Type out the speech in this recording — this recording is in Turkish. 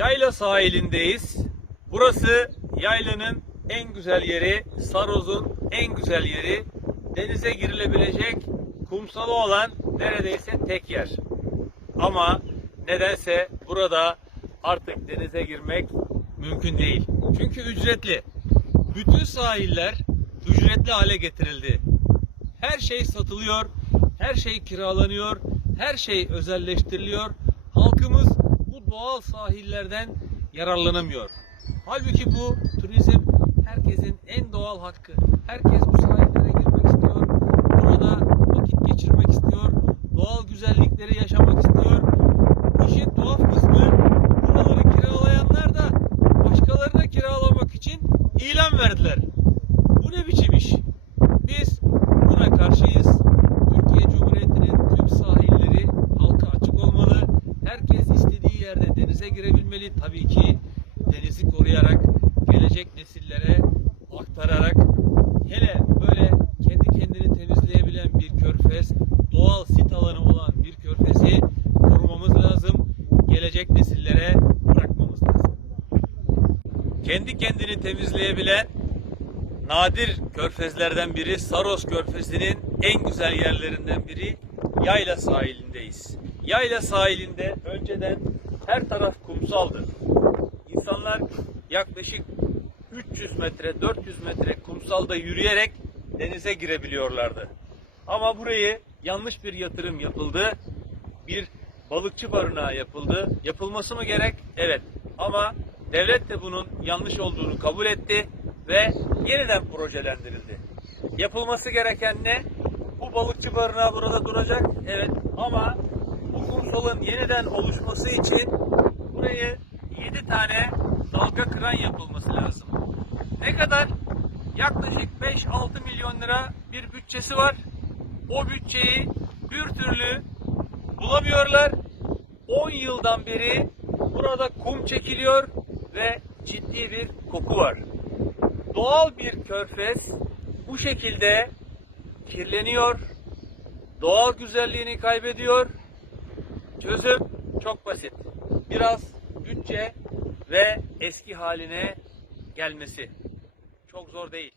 Yayla sahilindeyiz. Burası yaylanın en güzel yeri, Saroz'un en güzel yeri. Denize girilebilecek kumsalı olan neredeyse tek yer. Ama nedense burada artık denize girmek mümkün değil. Çünkü ücretli. Bütün sahiller ücretli hale getirildi. Her şey satılıyor, her şey kiralanıyor, her şey özelleştiriliyor. Halkımız doğal sahillerden yararlanamıyor. Halbuki bu turizm herkesin en doğal hakkı. Herkes bu sahillere girmek istiyor. Burada vakit geçirmek istiyor. Doğal güzellikleri yaşamak istiyor. İşin tuhaf kısmı buraları kiralayanlar da başkalarına kiralamak için ilan verdiler. Bu ne biçim iş? Yerde denize girebilmeli. Tabii ki denizi koruyarak, gelecek nesillere aktararak hele böyle kendi kendini temizleyebilen bir körfez, doğal sit alanı olan bir körfezi korumamız lazım. Gelecek nesillere bırakmamız lazım. Kendi kendini temizleyebilen nadir körfezlerden biri Saros Körfezi'nin en güzel yerlerinden biri Yayla sahilindeyiz. Yayla sahilinde önceden her taraf kumsaldı. İnsanlar yaklaşık 300 metre, 400 metre kumsalda yürüyerek denize girebiliyorlardı. Ama burayı yanlış bir yatırım yapıldı. Bir balıkçı barınağı yapıldı. Yapılması mı gerek? Evet. Ama devlet de bunun yanlış olduğunu kabul etti ve yeniden projelendirildi. Yapılması gereken ne? Bu balıkçı barınağı burada duracak. Evet. Ama kumsalın yeniden oluşması için burayı 7 tane dalga kıran yapılması lazım. Ne kadar? Yaklaşık 5-6 milyon lira bir bütçesi var. O bütçeyi bir türlü bulamıyorlar. 10 yıldan beri burada kum çekiliyor ve ciddi bir koku var. Doğal bir körfez bu şekilde kirleniyor, doğal güzelliğini kaybediyor. Çözüm çok basit. Biraz bütçe ve eski haline gelmesi. Çok zor değil.